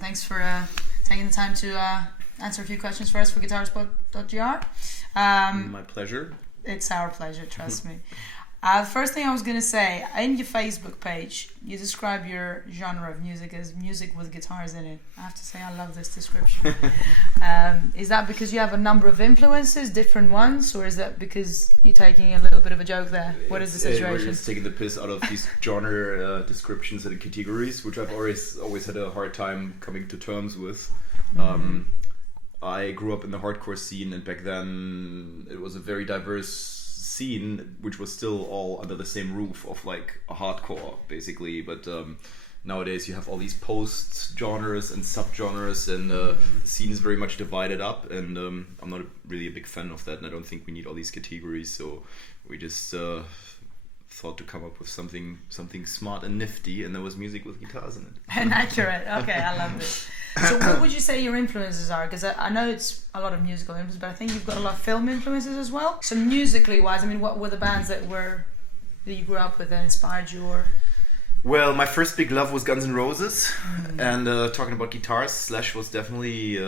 Thanks for taking the time to answer a few questions for us for Guitarspot.Gr. My pleasure. It's our pleasure, trust me. First thing I was going to say, in your Facebook page, you describe your genre of music as music with guitars in it. I have to say, I love this description. Is that because you have a number of influences, different ones, or is that because you're taking a little bit of a joke there? What is the situation? We're just taking the piss out of these genre descriptions and categories, which I've always had a hard time coming to terms with. Mm-hmm. I grew up in the hardcore scene, and back then it was a very diverse scene, which was still all under the same roof of like a hardcore, basically. But nowadays you have all these post genres and subgenres, and the scene is very much divided up. And I'm not really a big fan of that, and I don't think we need all these categories. So we just thought to come up with something smart and nifty, and there was music with guitars in it. And accurate. Okay, I love this. So what would you say your influences are? Because I know it's a lot of musical influences, but I think you've got a lot of film influences as well. So musically wise, I mean, what were the bands that you grew up with that inspired you? Or well, my first big love was Guns N' Roses, and talking about guitars, Slash was definitely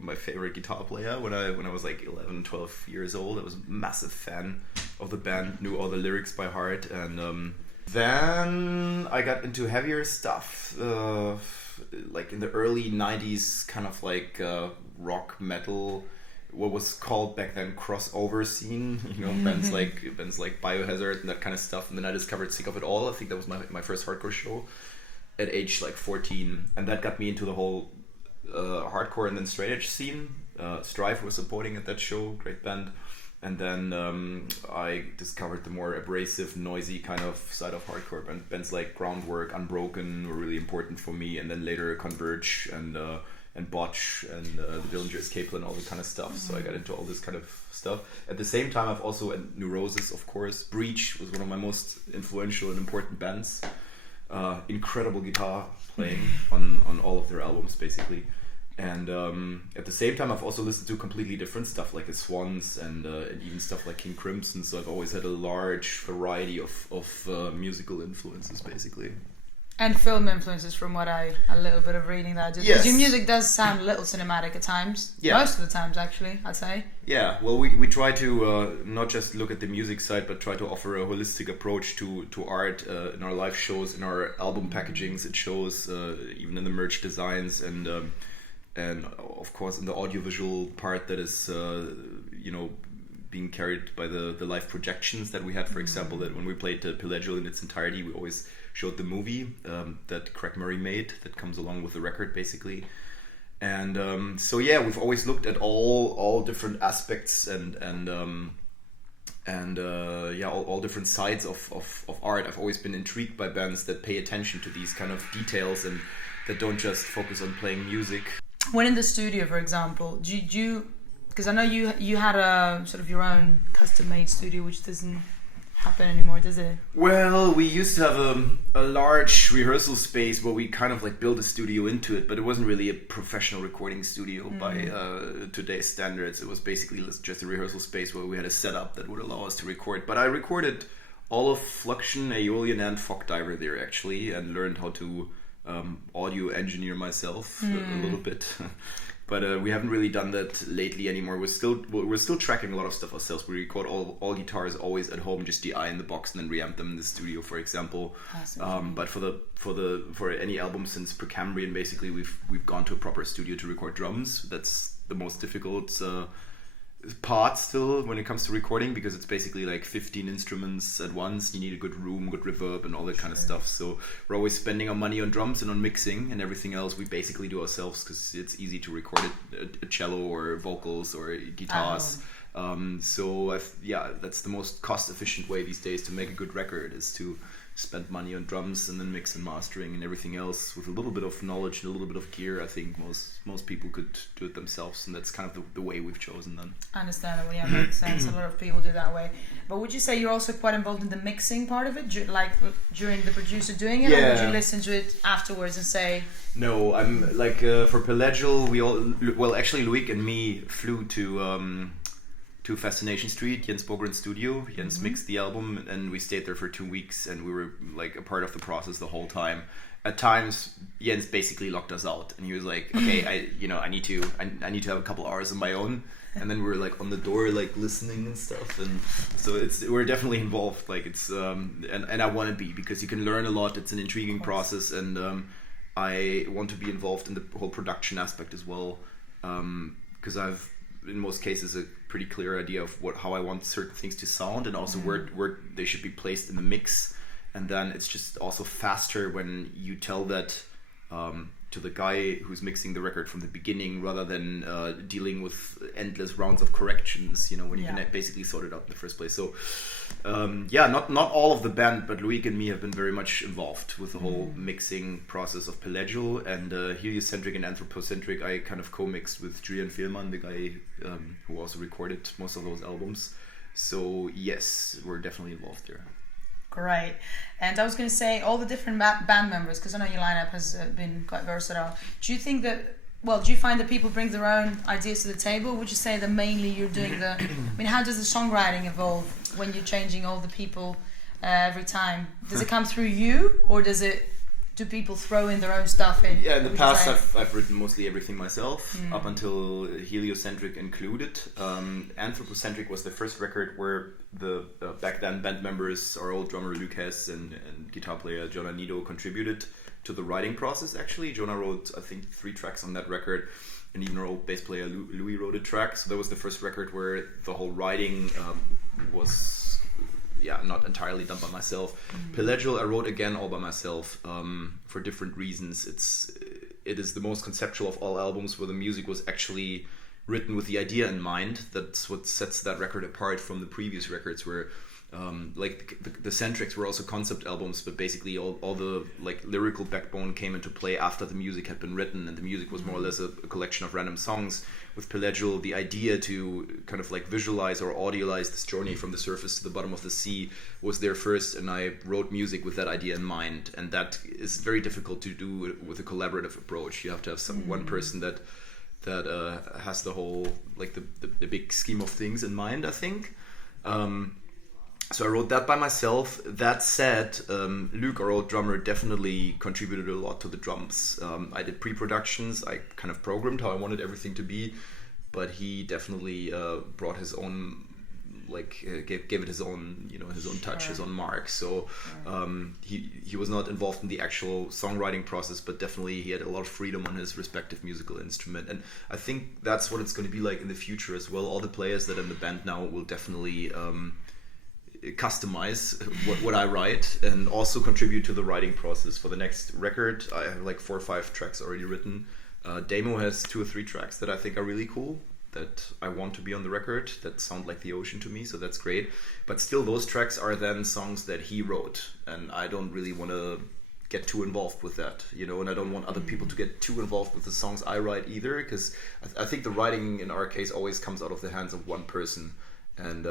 my favorite guitar player when I was like 11, 12 years old. I was a massive fan of the band, knew all the lyrics by heart, and then I got into heavier stuff, like in the early 90s, kind of like rock metal, what was called back then crossover scene, you know, bands like Biohazard and that kind of stuff. And then I discovered Sick of It All. I think that was my first hardcore show at age like 14, and that got me into the whole hardcore and then straight edge scene. Strife was supporting at that show, great band. And then I discovered the more abrasive, noisy kind of side of hardcore. Bands like Groundwork, Unbroken were really important for me, and then later Converge and Botch and the Dillinger Escape Plan, all that kind of stuff. So I got into all this kind of stuff. At the same time, I've also, and Neurosis, of course. Breach was one of my most influential and important bands. Incredible guitar playing on all of their albums, basically. And at the same time, I've also listened to completely different stuff like the Swans and even stuff like King Crimson. So I've always had a large variety of musical influences, basically. And film influences, from what a little bit of reading that I did. Because your music does sound a little cinematic at times. Yeah. Most of the times, actually, I'd say. Yeah, well, we try to not just look at the music side, but try to offer a holistic approach to art in our live shows, in our album packagings. It shows even in the merch designs, and of course in the audiovisual part that is being carried by the live projections that we had. For example, that when we played Pileggio in its entirety, we always showed the movie that Craig Murray made that comes along with the record, basically. And so yeah, we've always looked at all different aspects and all different sides of art. I've always been intrigued by bands that pay attention to these kind of details and that don't just focus on playing music. When in the studio, for example, do you, because I know you had a sort of your own custom-made studio, which doesn't happen anymore, does it? Well, we used to have a large rehearsal space where we kind of like built a studio into it, but it wasn't really a professional recording studio by today's standards. It was basically just a rehearsal space where we had a setup that would allow us to record. But I recorded all of Fluxion, Aeolian, and Fog Diver there, actually, and learned how to audio engineer myself a little bit. But we haven't really done that lately anymore. We're still tracking a lot of stuff ourselves. We record all guitars always at home, just DI in the box, and then reamp them in the studio, for example. But for any album since Precambrian, basically we've gone to a proper studio to record drums. That's the most difficult part still when it comes to recording, because it's basically like 15 instruments at once. You need a good room, good reverb, and all that kind of stuff. So we're always spending our money on drums and on mixing, and everything else we basically do ourselves, because it's easy to record a cello or vocals or guitars. So that's the most cost efficient way these days to make a good record, is to spend money on drums and then mix and mastering, and everything else with a little bit of knowledge and a little bit of gear. I think most people could do it themselves, and that's kind of the way we've chosen then. Understandable, yeah, makes sense. A lot of people do that way. But would you say you're also quite involved in the mixing part of it, like during the producer doing it, or would you listen to it afterwards and say? No, I'm like for Pelagial, actually Loic and me flew to Fascination Street, Jens Bogren's studio. Jens mixed the album, and we stayed there for 2 weeks, and we were like a part of the process the whole time. At times, Jens basically locked us out, and he was like, "Okay, I need to have a couple hours on my own." And then we were like on the door, like listening and stuff, and so we're definitely involved. Like it's and I want to be, because you can learn a lot. It's an intriguing process, and I want to be involved in the whole production aspect as well, because I've in most cases a pretty clear idea of how I want certain things to sound, and also where they should be placed in the mix. And then it's just also faster when you tell that to the guy who's mixing the record from the beginning, rather than dealing with endless rounds of corrections, when you can basically sort it out in the first place. So not all of the band, but Loic and me have been very much involved with the whole mixing process of Pelagial, and Heliocentric and Anthropocentric I kind of co-mixed with Julian Fehlmann, the guy who also recorded most of those albums. So yes, we're definitely involved there. Great. And I was going to say, all the different band members, because I know your lineup has been quite versatile. Do you think that, do you find that people bring their own ideas to the table? Would you say that mainly you're doing how does the songwriting evolve when you're changing all the people every time? Does it come through you, or do people throw in their own stuff in? Yeah, in the past I've written mostly everything myself, up until Heliocentric included. Anthropocentric was the first record where the back then band members, our old drummer Luc Hess and guitar player Jonah Nido contributed to the writing process. Actually, Jonah wrote I think 3 tracks on that record, and even our old bass player Louis wrote a track. So that was the first record where the whole writing was not entirely done by myself. Pelagial I wrote again all by myself, for different reasons. It is the most conceptual of all albums, where the music was actually written with the idea in mind. That's what sets that record apart from the previous records, where the Centrics were also concept albums, but basically all the like lyrical backbone came into play after the music had been written, and the music was more or less a collection of random songs. With Pelagial, the idea to kind of like visualize or audialize this journey from the surface to the bottom of the sea was there first, and I wrote music with that idea in mind, and that is very difficult to do with a collaborative approach. You have to have one person that has the whole like the big scheme of things in mind, I think. So I wrote that by myself. That said, Luc, our old drummer, definitely contributed a lot to the drums. I did pre-productions. I kind of programmed how I wanted everything to be, but he definitely brought his own, gave it his own, his own touch, his own mark. So he was not involved in the actual songwriting process, but definitely he had a lot of freedom on his respective musical instrument. And I think that's what it's going to be like in the future as well. All the players that are in the band now will definitely customize what I write, and also contribute to the writing process. For the next record, I have like 4 or 5 tracks already written. Damo has 2 or 3 tracks that I think are really cool, that I want to be on the record, that sound like the ocean to me, so that's great. But still, those tracks are then songs that he wrote, and I don't really want to get too involved with that, and I don't want other people to get too involved with the songs I write either, because I think the writing in our case always comes out of the hands of one person, and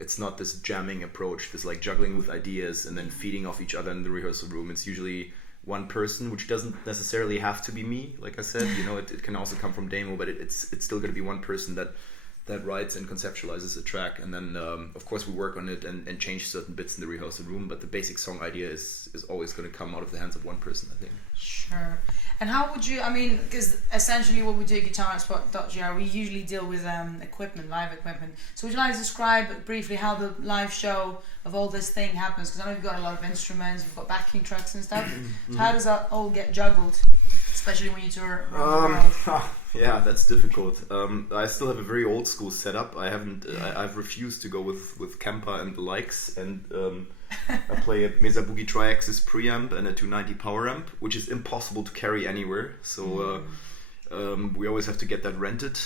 it's not this jamming approach, this like juggling with ideas and then feeding off each other in the rehearsal room. It's usually one person, which doesn't necessarily have to be me. Like I said, it can also come from Damo, but it's still going to be one person that writes and conceptualizes a track, and then of course we work on it and change certain bits in the rehearsal room. But the basic song idea is always going to come out of the hands of one person, I think. Sure. And how would you, because essentially what we do at Guitarspot.Gr, we usually deal with equipment, live equipment. So would you like to describe briefly how the live show of all this thing happens? Because I know you've got a lot of instruments, you've got backing tracks and stuff. So how does that all get juggled especially when you tour around the world? Yeah, that's difficult. I still have a very old school setup. I've refused to go with Kemper and the likes, and I play a Mesa Boogie Triaxis preamp and a 290 power amp, which is impossible to carry anywhere. So we always have to get that rented.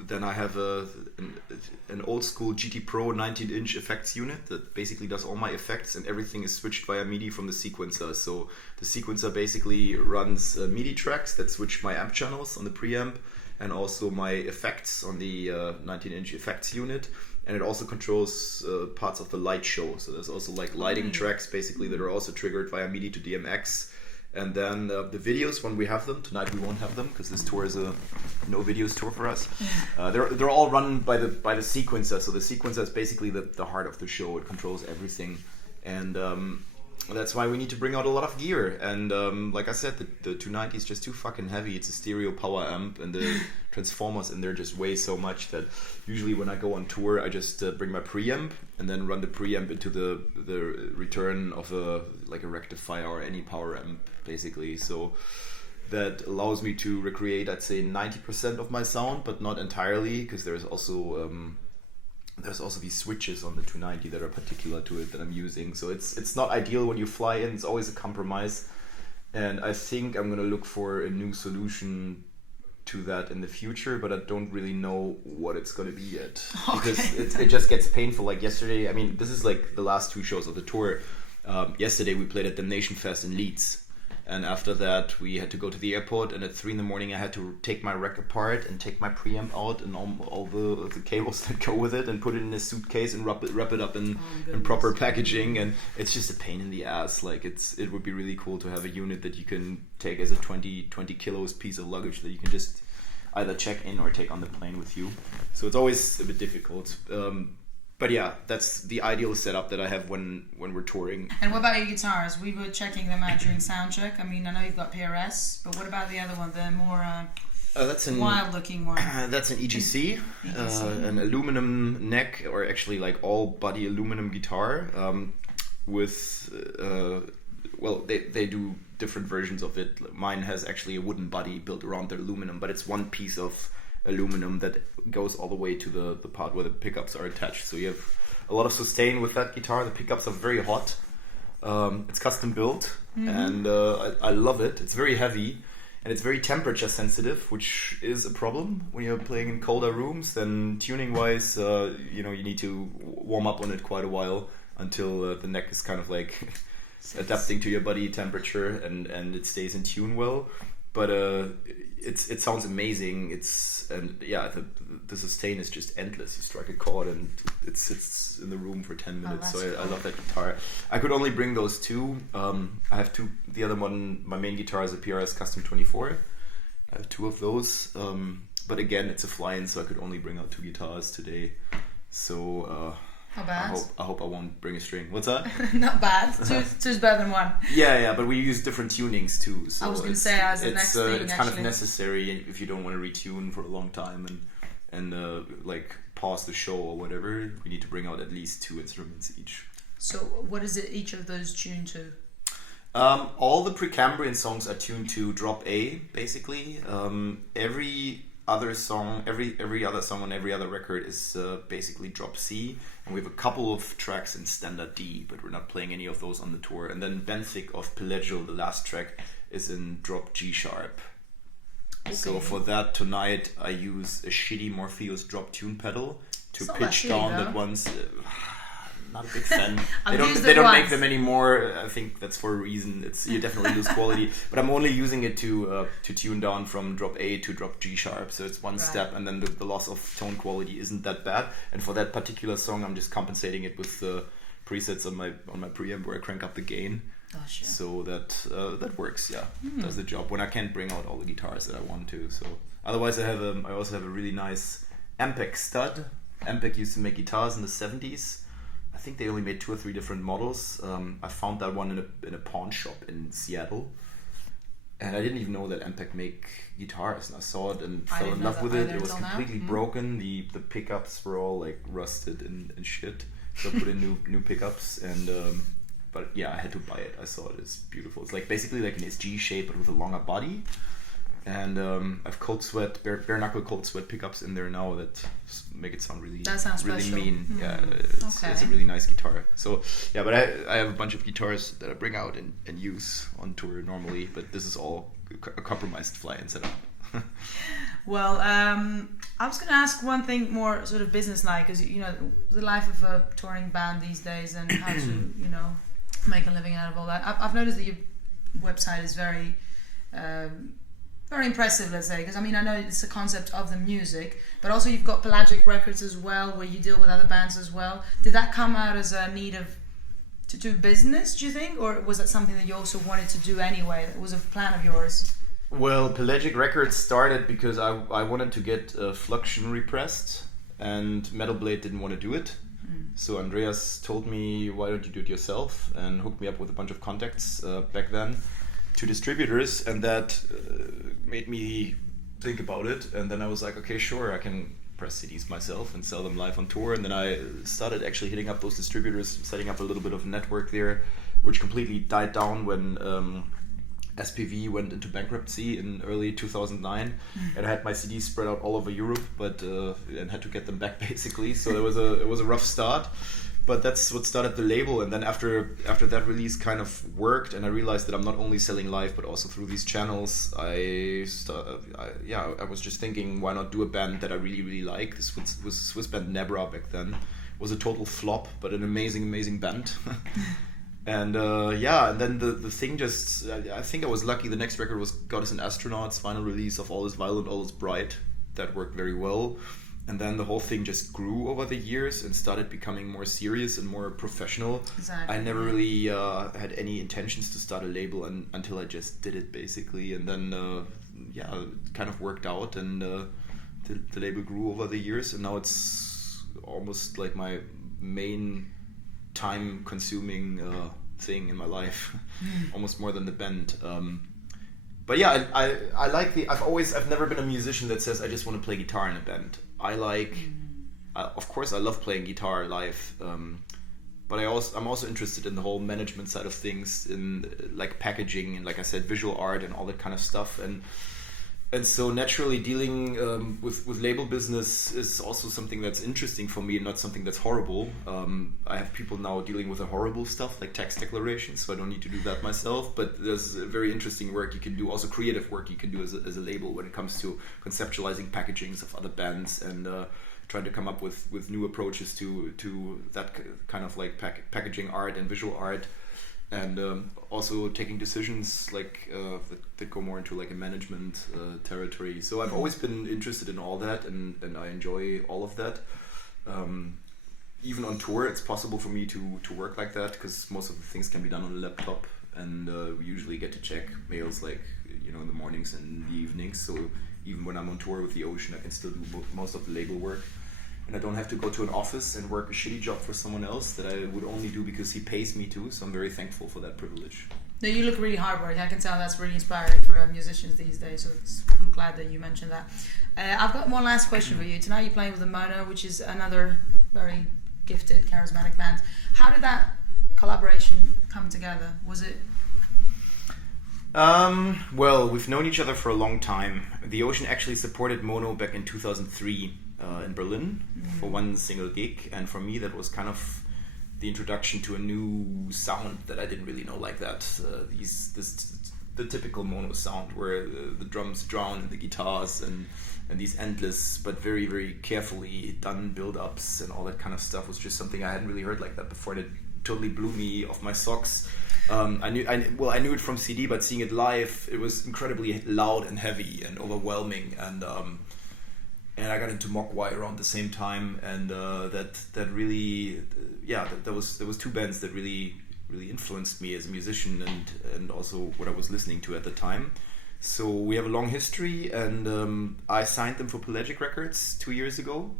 Then I have an old school GT Pro 19-inch effects unit that basically does all my effects, and everything is switched via MIDI from the sequencer. So the sequencer basically runs MIDI tracks that switch my amp channels on the preamp, and also my effects on the 19-inch effects unit. And it also controls parts of the light show. So there's also like lighting tracks basically that are also triggered via MIDI to DMX. And then the videos, when we have them, tonight we won't have them because this tour is a no videos tour for us. They're all run by the sequencer. So the sequencer is basically the heart of the show. It controls everything, and that's why we need to bring out a lot of gear. And like I said, the 290 is just too fucking heavy. It's a stereo power amp, and the transformers in there just weigh so much that usually when I go on tour, I just bring my preamp and then run the preamp into the return of a rectifier or any power amp, basically. So that allows me to recreate, I'd say, 90% of my sound, but not entirely, because there's also these switches on the 290 that are particular to it that I'm using. So it's not ideal when you fly in. It's always a compromise, and I think I'm gonna look for a new solution to that in the future, but I don't really know what it's going to be yet. Okay. Because it just gets painful. Like yesterday, I mean, this is like the last two shows of the tour. Yesterday we played at the Nation Fest in Leeds, and after that we had to go to the airport, and at 3 a.m. I had to take my rack apart and take my preamp out and all the cables that go with it and put it in a suitcase and wrap it up in proper packaging, and it's just a pain in the ass. Like it would be really cool to have a unit that you can take as a 20 kilos piece of luggage that you can just either check in or take on the plane with you. So it's always a bit difficult. But yeah, that's the ideal setup that I have when we're touring. And what about your guitars? We were checking them out during soundcheck. I mean, I know you've got PRS, but what about the other one, the more that's an wild-looking one? That's an EGC, an aluminum neck, or actually like all-body aluminum guitar with... they do different versions of it. Mine has actually a wooden body built around the aluminum, but it's one piece of aluminum that goes all the way to the part where the pickups are attached. So you have a lot of sustain with that guitar. The pickups are very hot. It's custom built, and I love it. It's very heavy, and it's very temperature sensitive, which is a problem when you're playing in colder rooms. Then tuning wise, you need to warm up on it quite a while until the neck is kind of like adapting to your body temperature and it stays in tune well. But it sounds amazing. The sustain is just endless. You strike a chord and it sits in the room for 10 minutes. I love that guitar. I could only bring those two. I have two. The other one, my main guitar, is a PRS Custom 24. I have two of those. But again, it's a fly-in, so I could only bring out two guitars today. So how bad? I hope I won't bring a string. What's that? Not bad. Two's better than one. Yeah, but we use different tunings too. So I was going to say as the next thing. It's kind of necessary if you don't want to retune for a long time and like pause the show or whatever. We need to bring out at least two instruments each. So what is it each of those tuned to? All the Precambrian songs are tuned to drop A, basically. Every other song on every other record is basically drop C, and we have a couple of tracks in standard D, but we're not playing any of those on the tour. And then Benthic of Pellegio, the last track, is in drop G sharp. Okay. So for that tonight I use a shitty Morpheus drop tune pedal to pitch down that one's not a big fan. They don't make them anymore. I think that's for a reason. You definitely lose quality. But I'm only using it to tune down from drop A to drop G sharp. So it's one step, and then the loss of tone quality isn't that bad. And for that particular song, I'm just compensating it with the presets on my preamp where I crank up the gain. Gosh, yeah. So that works. Yeah, does the job when I can't bring out all the guitars that I want to. So otherwise, I also have a really nice Ampeg stud. Ampeg used to make guitars in the 70s. I think they only made 2 or 3 different models. I found that one in a pawn shop in Seattle, and I didn't even know that Ampeg make guitars. And I saw it and fell in love with it. It was completely broken. The pickups were all like rusted and shit. So I put in new pickups, and but yeah, I had to buy it. I saw it. It's beautiful. It's like basically like an SG shape, but with a longer body. And I've cold sweat, bare knuckle cold sweat pickups in there now that make it sound really, that sounds really special. mean. Mm. Yeah, Okay. it's a really nice guitar. So yeah, but I have a bunch of guitars that I bring out and use on tour normally. But this is all a compromised fly-in setup. Well, I was going to ask one thing more sort of business-like, because you know the life of a touring band these days and how to make a living out of all that. I've noticed that your website is very very impressive, let's say, because I mean I know it's a concept of the music, but also you've got Pelagic Records as well, where you deal with other bands as well. Did that come out as a need to do business, do you think, or was that something that you also wanted to do anyway? It was a plan of yours? Well, Pelagic Records started because I wanted to get Fluxion repressed, and Metal Blade didn't want to do it. So Andreas told me, why don't you do it yourself, and hooked me up with a bunch of contacts back then to distributors, and that made me think about it. And then I was like, okay, sure, I can press CDs myself and sell them live on tour. And then I started actually hitting up those distributors, setting up a little bit of a network there, which completely died down when SPV went into bankruptcy in early 2009, and I had my CDs spread out all over Europe, but and had to get them back basically. So it was a rough start, but that's what started the label. And then after that release kind of worked, and I realized that I'm not only selling live but also through these channels. I was just thinking, why not do a band that I really like? This was Swiss band Nebra back then. It was a total flop, but an amazing band. And and then the thing just, I think I was lucky. The next record was Goddess and Astronauts, final release of All Is Violent, All Is Bright. That worked very well. And then the whole thing just grew over the years and started becoming more serious and more professional. Exactly. I never really had any intentions to start a label until I just did it basically. And then, it kind of worked out, and the label grew over the years. And now it's almost like my main time-consuming thing in my life, almost more than the band. But yeah, I like I've never been a musician that says I just want to play guitar in a band. I like, of course, I love playing guitar live, but I'm also interested in the whole management side of things, in like packaging and, like I said, visual art and all that kind of stuff. And so naturally dealing with label business is also something that's interesting for me and not something that's horrible. I have people now dealing with the horrible stuff like tax declarations, so I don't need to do that myself. But there's very interesting work you can do, also creative work you can do as a label when it comes to conceptualizing packagings of other bands and trying to come up with new approaches to that kind of like packaging art and visual art. And also taking decisions like that go more into like a management territory. So I've always been interested in all that, and I enjoy all of that. Even on tour, it's possible for me to work like that, because most of the things can be done on a laptop, and we usually get to check mails like in the mornings and the evenings. So even when I'm on tour with the Ocean, I can still do most of the label work. And I don't have to go to an office and work a shitty job for someone else that I would only do because he pays me to. So I'm very thankful for that privilege. No, you look really hardworking. I can tell that's really inspiring for musicians these days. So I'm glad that you mentioned that. I've got one last question for you. Tonight you're playing with the Mono, which is another very gifted, charismatic band. How did that collaboration come together? Was it... Well, we've known each other for a long time. The Ocean actually supported Mono back in 2003. In Berlin for one single gig, and for me that was kind of the introduction to a new sound that I didn't really know like that. The typical Mono sound where the drums drown in the guitars and these endless but very, very carefully done build-ups and all that kind of stuff was just something I hadn't really heard like that before, and it totally blew me off my socks. I knew it from CD, but seeing it live, it was incredibly loud and heavy and overwhelming, and I got into Mogwai around the same time, and that really, there was two bands that really influenced me as a musician and also what I was listening to at the time. So we have a long history, and I signed them for Pelagic Records 2 years ago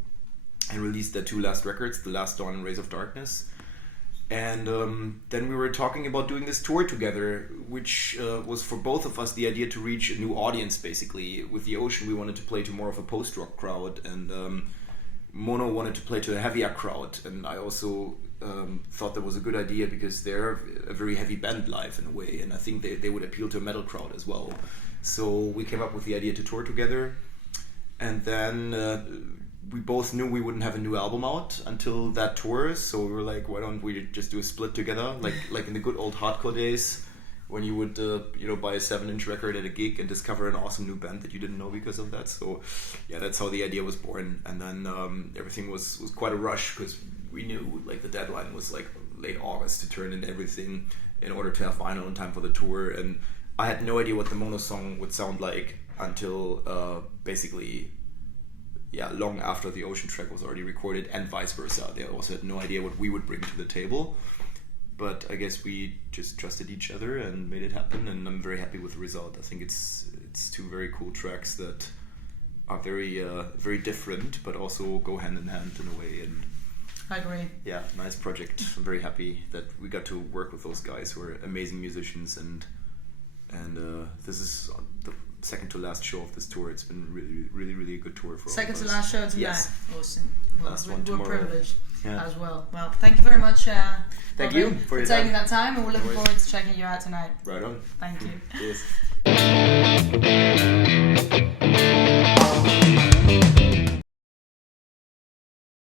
and released their two last records, The Last Dawn and Rays of Darkness. And then we were talking about doing this tour together, which was for both of us the idea to reach a new audience, basically. With the Ocean, we wanted to play to more of a post-rock crowd, and Mono wanted to play to a heavier crowd. And I also thought that was a good idea because they're a very heavy band live in a way, and I think they would appeal to a metal crowd as well. So we came up with the idea to tour together, and then we both knew we wouldn't have a new album out until that tour, so we were like, why don't we just do a split together, like in the good old hardcore days when you would buy a 7-inch record at a gig and discover an awesome new band that you didn't know because of that. So yeah, that's how the idea was born. And then everything was quite a rush because we knew like the deadline was like late August to turn in everything in order to have vinyl in time for the tour. And I had no idea what the mono song would sound like until basically long after the Ocean track was already recorded, and vice versa. They also had no idea what we would bring to the table. But I guess we just trusted each other and made it happen, and I'm very happy with the result. I think it's two very cool tracks that are very very different, but also go hand in hand in a way. And I agree. Yeah, nice project. I'm very happy that we got to work with those guys who are amazing musicians, and this is the second to last show of this tour. It's been really, really, really a good tour for second all of to us. last show tonight. Yes. Awesome. Well, Last one we're tomorrow. privileged Yeah. as well. Well, thank you very much. Thank Robin, you for your taking time. that time, and we're looking No worries. forward to checking you out tonight. Right on. Thank you. Cheers.